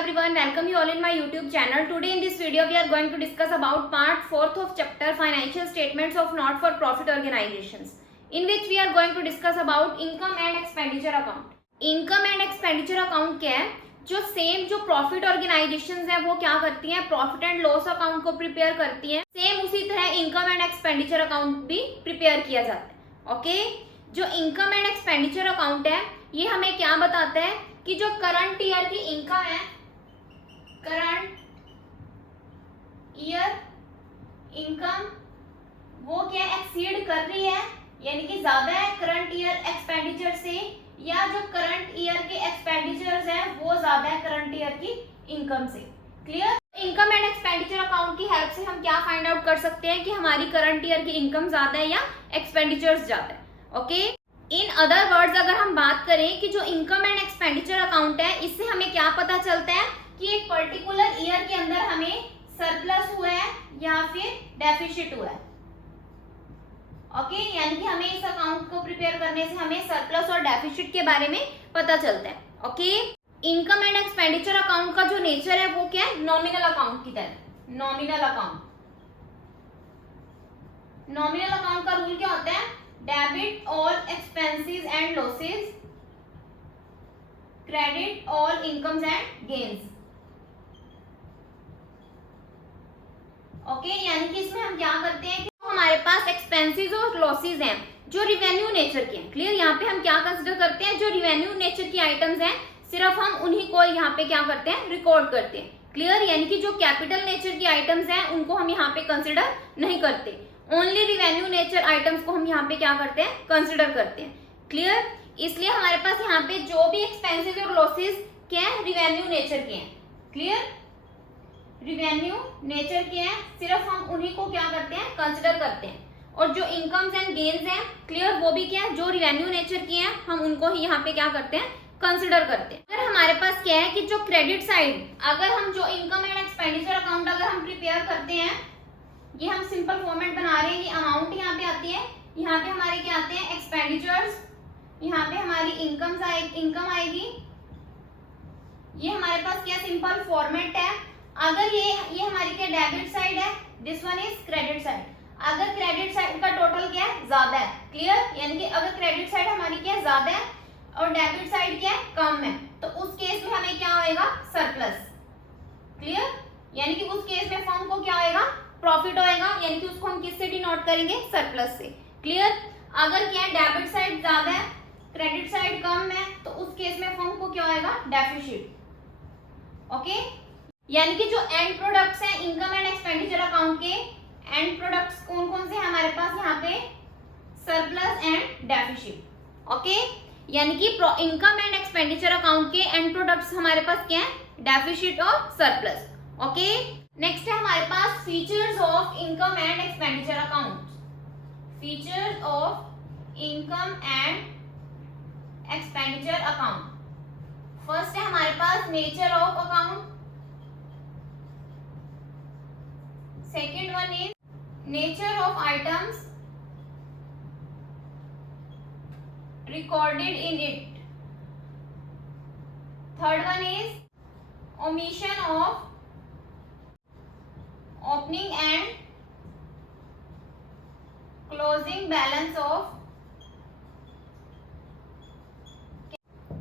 everyone, welcome you all in my YouTube channel. Today in this video we are going to discuss about part 4th of chapter financial statements of not for profit organizations, in which we are going to discuss about income and expenditure account. Income and expenditure account क्या है? जो same जो profit organisations हैं वो क्या करती हैं, profit and loss account को प्रिपेयर करती हैं. सेम उसी तरह इनकम एंड एक्सपेंडिचर अकाउंट भी प्रिपेयर किया जाता है. ओके, जो इनकम एंड एक्सपेंडिचर अकाउंट है ये हमें क्या बताता है कि जो करंट ईयर की इनकम है, करंट ईयर इनकम वो क्या एक्सीड कर रही है, यानी कि ज्यादा है करंट ईयर एक्सपेंडिचर से, या जो करंट ईयर के एक्सपेंडिचर्स हैं वो ज्यादा है करंट ईयर की इनकम से. Clear? Income and expenditure account की हेल्प से हम क्या फाइंड आउट कर सकते हैं कि हमारी करंट ईयर की इनकम ज्यादा है या एक्सपेंडिचर्स ज्यादा है. ओके, इन अदर वर्ड्स अगर हम बात करें कि जो इनकम एंड एक्सपेंडिचर अकाउंट है इससे हमें क्या पता चलता है कि एक पर्टिकुलर ईयर के अंदर हमें सरप्लस हुआ है या फिर डेफिसिट हुआ है. ओके, यानी कि हमें इस अकाउंट को प्रिपेयर करने से हमें सरप्लस और डेफिसिट के बारे में पता चलता है. Okay, income and expenditure account का जो नेचर है वो क्या है, नॉमिनल अकाउंट की तरह. नॉमिनल अकाउंट, नॉमिनल अकाउंट का रूल क्या होता है, debit all expenses and losses, credit all incomes and gains. Okay, यानी कि इसमें हम क्या करते हैं कि हमारे पास एक्सपेंसेस और लॉसेस हैं जो रिवेन्यू नेचर के हैं. क्लियर? यहाँ पे हम क्या कंसिडर करते हैं, जो रिवेन्यू नेचर की आइटम्स हैं सिर्फ हम उन्हीं को यहाँ पे क्या करते हैं, रिकॉर्ड करते हैं. क्लियर? यानी कि जो कैपिटल नेचर की आइटम्स हैं उनको हम यहाँ पे कंसिडर नहीं करते, ओनली रिवेन्यू नेचर आइटम्स को हम यहाँ पे क्या करते हैं, कंसिडर करते हैं. क्लियर? इसलिए हमारे पास यहाँ पे जो भी एक्सपेंसेस और लॉसेस क्या है, रिवेन्यू नेचर के हैं. क्लियर? रिवेन्यू नेचर के हैं, सिर्फ हम उन्हीं को क्या करते हैं, कंसिडर करते हैं. और जो इनकम्स एंड गेन्स हैं, क्लियर, वो भी क्या है, जो रिवेन्यू नेचर की हैं हम उनको ही यहाँ पे क्या करते हैं, कंसिडर करते हैं. अगर हमारे पास क्या है कि जो क्रेडिट साइड, अगर हम जो इनकम एंड एक्सपेंडिचर अकाउंट अगर हम प्रिपेयर करते हैं, ये हम सिंपल फॉर्मेट बना रहे हैं, ये अमाउंट यहाँ पे आती है, यहाँ पे हमारे क्या आते हैं, एक्सपेंडिचर्स, यहाँ पे हमारी इनकम आएगी. ये हमारे पास क्या सिंपल फॉर्मेट है. अगर ये हमारी क्या डेबिट साइड है, this one is credit side. अगर क्रेडिट साइड का टोटल क्या है, ज्यादा है. क्लियर? यानी कि अगर क्रेडिट साइड हमारी क्या ज्यादा है और डेबिट साइड क्या है, कम है, तो उस केस में हमें क्या होएगा, सरप्लस. क्लियर? यानी कि उस केस में फर्म को क्या होएगा, प्रॉफिट होएगा, यानी कि उसको हम किससे डिनोट करेंगे, सरप्लस से. क्लियर? अगर क्या है डेबिट साइड ज्यादा है, क्रेडिट साइड कम है, तो उस केस में फर्म को क्या होएगा, डेफिसिट. ओके, यानी कि जो एंड प्रोडक्ट्स हैं इनकम एंड एक्सपेंडिचर अकाउंट के, एंड प्रोडक्ट्स कौन कौन से हमारे पास यहाँ पे, सरप्लस एंड डेफिसिट. ओके, यानी कि इनकम एंड एक्सपेंडिचर अकाउंट के एंड प्रोडक्ट्स हमारे पास क्या है, डेफिसिट और सरप्लस. ओके, नेक्स्ट है हमारे पास features of income and expenditure account. Features of income and expenditure account. First है हमारे पास nature of account. Second one is nature of items recorded in it. Third one is omission of opening and closing balance of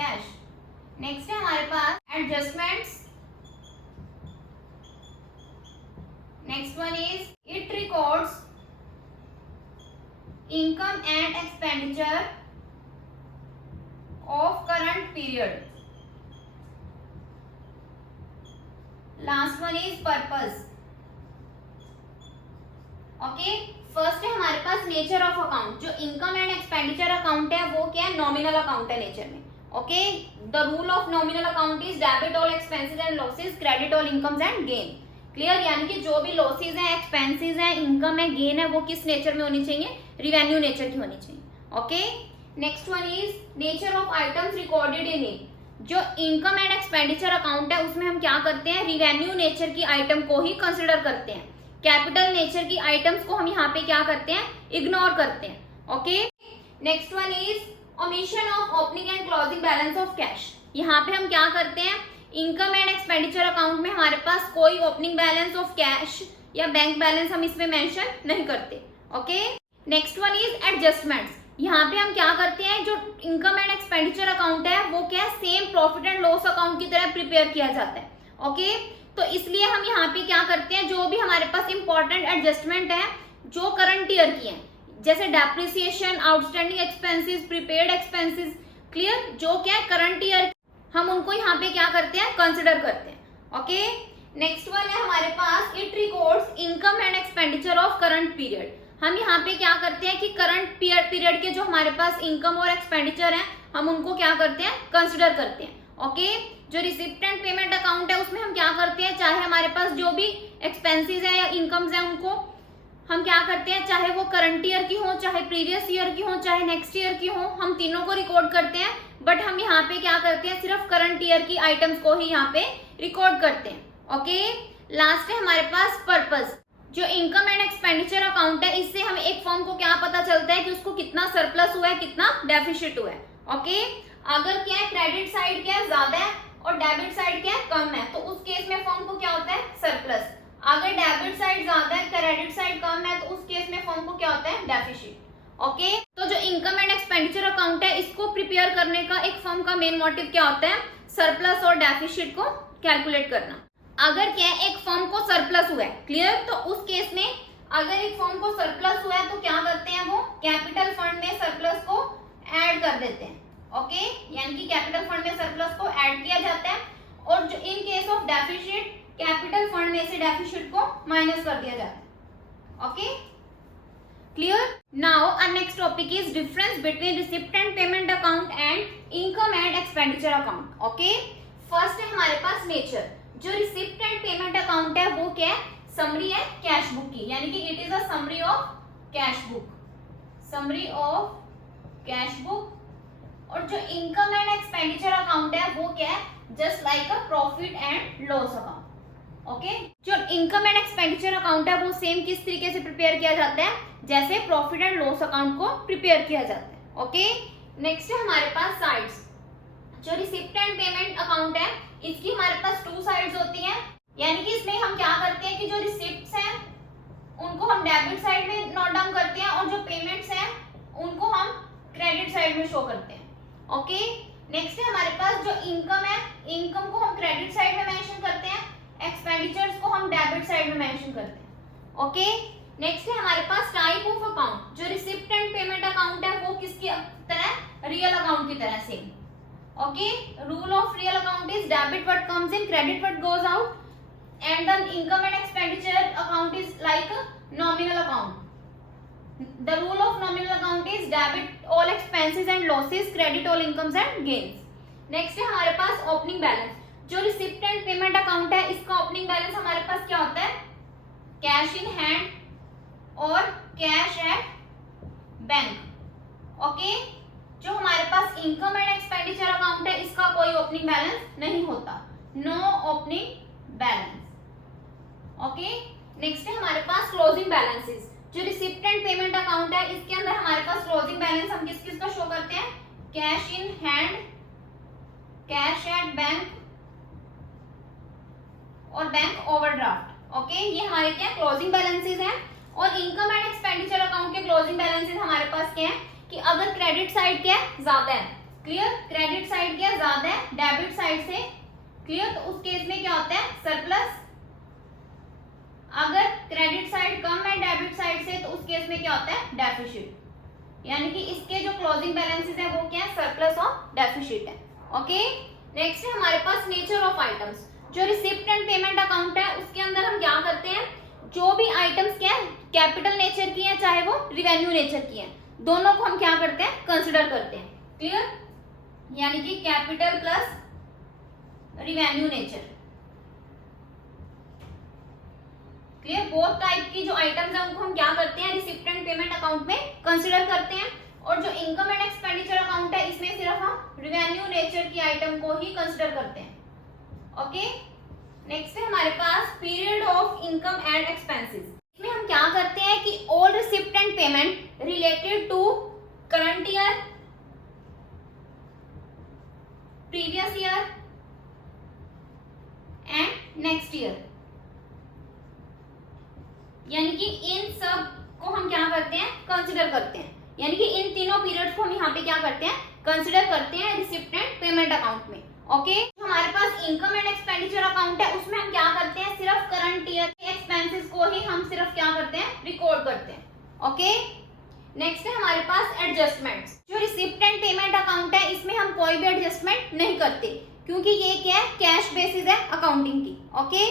cash. Next है हमारे पास adjustments. Next one is it records income and expenditure of current period. Last one is purpose. Okay, first है हमारे पास nature of account. जो income and expenditure account है वो क्या है, नॉमिनल अकाउंट है नेचर में. Okay, the rule of nominal account is debit all expenses and losses, credit all incomes and gain. Clear? यानी कि जो भी लॉसेस हैं, एक्सपेंसेस हैं, इनकम है, गेन है, वो किस नेचर में होनी चाहिए, रिवेन्यू नेचर की होनी चाहिए. Okay, next one is nature of items recorded in it. जो इनकम एंड एक्सपेंडिचर अकाउंट है उसमें हम क्या करते हैं, रिवेन्यू नेचर की आइटम को ही कंसिडर करते हैं. कैपिटल नेचर की आइटम्स को हम यहाँ पे क्या करते हैं, इग्नोर करते हैं. Okay, next one is omission of opening and closing balance of cash. यहाँ पे हम क्या करते हैं, income and expenditure expenditure account में हमारे पास कोई ओपनिंग बैलेंस ऑफ कैश या बैंक बैलेंस हम इसमें मेंशन नहीं करते। Okay, next one is adjustments. यहाँ पे हम क्या करते हैं, जो इनकम एंड एक्सपेंडिचर अकाउंट है वो क्या same profit and loss account की तरह प्रिपेयर किया जाता है। ओके, तो इसलिए हम यहाँ पे क्या करते हैं, जो भी हमारे पास इंपॉर्टेंट एडजस्टमेंट है जो करंट ईयर की है, जैसे depreciation, outstanding expenses, prepaid expenses, clear, जो क्या है करंट ईयर, हम उनको यहाँ पे क्या करते हैं, कंसिडर करते हैं। ओके, नेक्स्ट वन है हमारे पास, it records income and expenditure of current period. हम यहाँ पे क्या करते हैं कि करंट पीरियड के जो हमारे पास इनकम और एक्सपेंडिचर है हम उनको क्या करते हैं, कंसिडर करते हैं। ओके, जो रिसिप्ट एंड पेमेंट अकाउंट है उसमें हम क्या करते हैं, चाहे हमारे पास जो भी एक्सपेंसेस है या इनकम्स है उनको हम क्या करते हैं, चाहे वो करंट ईयर की हो, चाहे प्रीवियस ईयर की हो, चाहे नेक्स्ट ईयर की हो, हम तीनों को रिकॉर्ड करते हैं। बट हम यहाँ पे क्या करते हैं, सिर्फ करंट ईयर की आइटम्स को ही यहाँ पे रिकॉर्ड करते हैं। ओके, लास्ट है हमारे पास पर्पस। जो इनकम एंड एक्सपेंडिचर अकाउंट है इससे हमें एक फर्म को क्या पता चलता है कि उसको कितना सरप्लस हुआ है, कितना डेफिसिट हुआ है। ओके, अगर क्या है क्रेडिट साइड क्या है ज्यादा है और डेबिट साइड क्या है कम है, तो उस केस में फर्म को क्या होता है, सरप्लस। अगर डेबिट साइड ज्यादा है, क्रेडिट साइड कम है, तो उस केस में फर्म को क्या होता है, डेफिसिट। ओके, तो जो इनकम एंड एक्सपेंडिचर अकाउंट है इसको प्रिपेयर करने का एक फर्म का मेन मोटिव क्या होता है, सरप्लस और डेफिसिट को कैलकुलेट करना। अगर क्या है एक फर्म को सरप्लस हुआ है, क्लियर, तो उस केस में अगर एक फर्म को सरप्लस हुआ है तो क्या करते हैं, वो कैपिटल फंड में सरप्लस को ऐड कर देते हैं। ओके, यानी कि कैपिटल फंड में सरप्लस को ऐड किया जाता है, और जो in case of deficit capital fund में से डेफिसिट को माइनस कर दिया जाता है। Okay, clear. Now our next topic is difference between receipt and payment account and income and expenditure account. Okay, first है हमारे पास नेचर। जो रिसिप्ट एंड पेमेंट अकाउंट है वो क्या है, समरी है कैश बुक की, यानी कि it is a summary of cash book, summary of cash book. और जो इनकम एंड एक्सपेंडिचर अकाउंट है वो क्या है, just like a profit and loss account. Okay, जो इनकम एंड एक्सपेंडिचर अकाउंट है वो सेम किस तरीके से प्रिपेयर किया जाता है, जैसे प्रॉफिट एंड लॉस अकाउंट को प्रिपेयर किया जाता है। ओके, नेक्स्ट है हमारे पास साइड्स। जो रिसिप्ट एंड पेमेंट अकाउंट है इसकी हमारे पास टू साइड्स होती हैं, यानी कि इसमें हम क्या करते हैं कि जो रिसिप्ट्स हैं उनको हम डेबिट साइड में नोट डाउन करते हैं और जो पेमेंट्स हैं उनको हम क्रेडिट साइड में शो करते हैं। ओके, नेक्स्ट है हमारे पास जो इनकम है, इनकम को हम क्रेडिट साइड में मेंशन करते हैं, एक्सपेंडिचर्स को हम डेबिट साइड में मेंशन करते हैं। ओके, नेक्स्ट है हमारे पास टाइप ऑफ अकाउंट। जो रिसिप्ट एंड पेमेंट अकाउंट है वो किसकी तरह, रियल अकाउंट की तरह same. Okay, rule of real account is debit what comes in, credit what goes out, and the income and expenditure account is like a nominal account. The rule of nominal account is debit all expenses and losses, credit all incomes and gains. Next है हमारे पास opening balance. जो receipt and payment account है इसका opening balance हमारे पास क्या होता है, cash in hand और cash at bank. Okay, जो हमारे पास इनकम एंड एक्सपेंडिचर अकाउंट है इसका कोई ओपनिंग बैलेंस नहीं होता, no opening balance. Okay, next है हमारे पास क्लोजिंग बैलेंसेस। जो रिसिप्ट एंड पेमेंट अकाउंट है इसके अंदर हमारे पास क्लोजिंग बैलेंस हम किस किस का शो करते हैं, cash in hand, cash at bank और बैंक ओवरड्राफ्ट। ओके, ये हमारे क्या क्लोजिंग बैलेंसेस हैं। और इनकम एंड एक्सपेंडिचर अकाउंट के क्लोजिंग बैलेंसेस हमारे पास क्या है कि अगर क्रेडिट साइड क्या है ज्यादा है, क्लियर, क्रेडिट साइड क्या ज्यादा है डेबिट साइड से, क्लियर, तो उस केस में क्या होता है, सरप्लस। अगर क्रेडिट साइड कम है डेबिट साइड से तो उस केस में क्या होता है, डेफिसिट। यानी कि इसके जो क्लोजिंग बैलेंसेस है वो क्या है, सरप्लस और डेफिसिट है। ओके, नेक्स्ट है हमारे पास नेचर ऑफ आइटम्स। जो रिसिप्ट एंड पेमेंट अकाउंट है उसके अंदर हम क्या करते हैं, जो भी आइटम्स क्या है कैपिटल नेचर की है चाहे वो रिवेन्यू नेचर की है, दोनों को हम क्या करते हैं, कंसिडर करते हैं। क्लियर, यानी कि capital plus revenue nature. Clear, both type की जो आइटम्स है उनको हम क्या करते हैं, रिसिप्ट एंड पेमेंट अकाउंट में कंसिडर करते हैं। और जो इनकम एंड एक्सपेंडिचर अकाउंट है इसमें सिर्फ हम रिवेन्यू नेचर की आइटम को ही कंसिडर करते हैं। ओके, नेक्स्ट है हमारे पास period of income and expenses. इसमें हम क्या करते हैं कि all receipt and payment related to current year, previous year next year. यानी कि इन सब को हम क्या करते हैं, कंसिडर करते हैं। यानी कि इन तीनों पीरियड्स को हम यहाँ पे क्या करते हैं, कंसिडर करते हैं रिसिप्ट एंड पेमेंट अकाउंट में। ओके, हमारे पास इनकम एंड एक्सपेंडिचर अकाउंट है, उसमें हम क्या करते हैं, सिर्फ करंट ईयर के एक्सपेंसेस को ही हम सिर्फ क्या करते हैं, रिकॉर्ड करते हैं। ओके, नेक्स्ट है हमारे पास एडजस्टमेंट्स। जो रिसिप्ट एंड पेमेंट अकाउंट है, इसमें हम कोई भी एडजस्टमेंट नहीं करते, क्योंकि ये क्या है, कैश बेसिस है अकाउंटिंग की। ओके,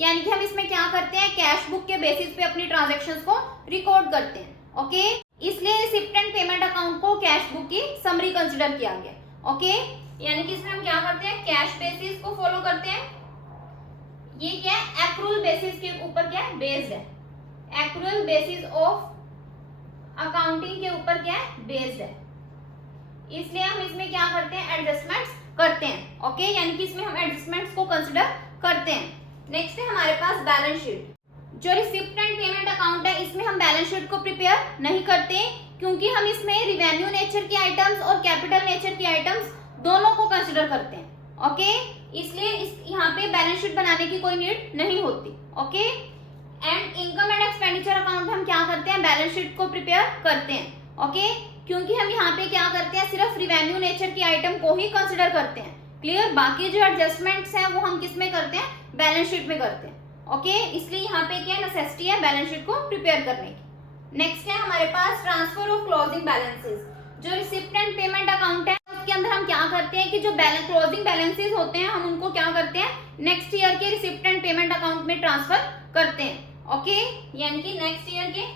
यानी कि हम इसमें क्या करते हैं, कैश बुक के बेसिस पे अपनी ट्रांजेक्शन्स को रिकॉर्ड करते हैं। ओके, इसलिए रिसिप्ट एंड पेमेंट अकाउंट को कैश बुक की समरी कंसिडर किया गया। ओके, यानी कि इसमें हम क्या करते हैं, कैश बेसिस को फॉलो करते हैं। ये क्या है, एक्रूअल बेसिस के ऊपर क्या है, बेस्ड है। एक्रूअल बेसिस ऑफ अकाउंटिंग के ऊपर क्या है, बेस्ड है। इसलिए हम इसमें क्या करते हैं, एडजस्टमेंट्स करते हैं। ओके, यानी कि इसमें हम एडजस्टमेंट्स को कंसिडर करते हैं। नेक्स्ट है हमारे पास बैलेंस शीट। जो रिसिप्ट एंड पेमेंट अकाउंट है, इसमें हम बैलेंस शीट को प्रिपेयर नहीं करते, क्योंकि हम इसमें रिवेन्यू नेचर की आइटम्स और कैपिटल नेचर की आइटम्स दोनों को कंसिडर करते हैं। ओके, इसलिए यहाँ पे बैलेंस शीट बनाने की कोई नीड नहीं होती। Okay, and income and expenditure account हम क्या करते हैं, बैलेंस शीट को प्रिपेयर करते हैं। ओके, क्योंकि हम यहाँ पे क्या करते हैं, सिर्फ रिवेन्यू नेचर की आइटम को ही कंसिडर करते हैं। क्लियर, बाकी जो एडजस्टमेंट्स हैं वो हम किस में करते हैं, बैलेंस शीट में करते हैं। ओके, इसलिए यहाँ पे क्या नेसेसिटी है बैलेंस शीट को प्रिपेयर करने की। नेक्स्ट है हमारे पास ट्रांसफर ऑफ क्लोजिंग बैलेंसेस। जो रिसिप्ट एंड पेमेंट अकाउंट है, उसके अंदर हम क्या करते हैं कि जो क्लोजिंग बैलेंसेस होते हैं, हम उनको क्या करते हैं, नेक्स्ट ईयर के रिसिप्ट एंड पेमेंट अकाउंट में ट्रांसफर करते हैं। ओके, यानी कि नेक्स्ट ईयर के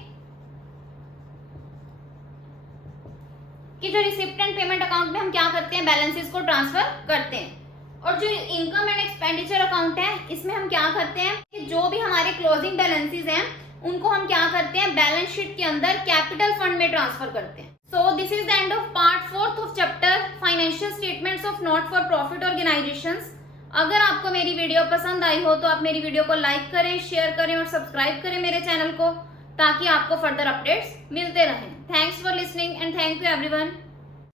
जो रिसिप्ट एंड पेमेंट अकाउंट में हम क्या करते हैं, बैलेंसेस को ट्रांसफर करते हैं। और जो इनकम एंड एक्सपेंडिचर अकाउंट है, इसमें हम क्या करते हैं कि जो भी हमारे क्लोजिंग बैलेंसेस हैं, उनको हम क्या करते हैं, बैलेंस शीट के अंदर कैपिटल फंड में ट्रांसफर करते हैं। So this is the end of part 4 of chapter financial statements of not for profit organisations. अगर आपको मेरी वीडियो पसंद आई हो तो आप मेरी वीडियो को लाइक करें, शेयर करें और सब्सक्राइब करें मेरे चैनल को, ताकि आपको फर्दर अपडेट्स मिलते रहें। Thanks for listening and thank you everyone.